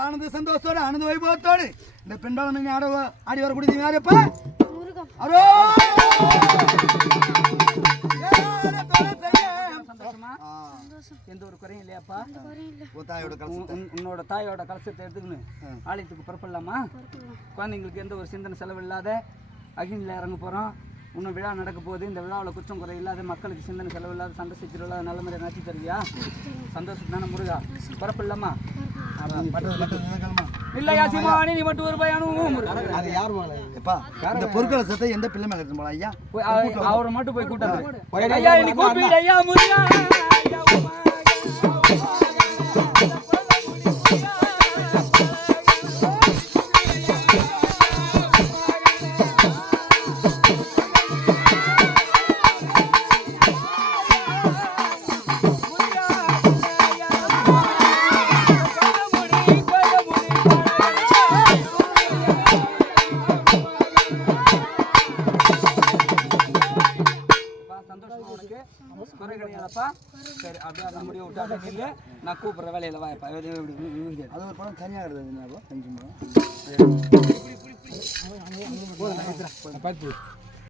ஆனந்த சந்தோஷத்தோட ஆனந்த வைபவத்தோடு இந்த பெண்பாளம் நீங்கள் ஆட ஆடி வரக்கூடிய யாருப்பா அரோ எந்த ஒரு குறையும் இல்லையாப்பா? தாயோட உன்- உன்- உன்னோட தாயோட கலசத்தை எடுத்துக்கணும் ஆலயத்துக்கு புறப்படலாமா? குழந்தைங்களுக்கு எந்த ஒரு சிந்தனை செலவு இல்லாத அகினில் இறங்க போகிறோம் இன்னும் விழா நடக்க போகுது. இந்த விழாவில் குற்றம் குறை இல்லாத மக்களுக்கு சிந்தனை செலவு இல்லாத சண்டை சச்சரவு இல்லாத நல்ல முறையை நடத்தி தருவியா? சந்தோஷம் தானே முருகா? இல்லையா சிவானி நீ மட்டும் ஒரு பையனும் முருகா எப்பா இந்த பொருட்களை சத்த எந்த பிள்ளை மேல எடுத்து போலாம்? ஐயா அவரை மட்டும் போய் கூட்டாது ஐயா நீ கூப்பிடு ஐயா முருகா. உனக்கு? குறை கிடையாதப்பா? சரி, அப்படியே அந்த முடியை விட்டு அப்படியே நில்லு. நான் கூப்பிடுற வேலையில இப்படி. அது ஒரு படம் தனியாக கிடக்குது அஞ்சு மணி பார்த்து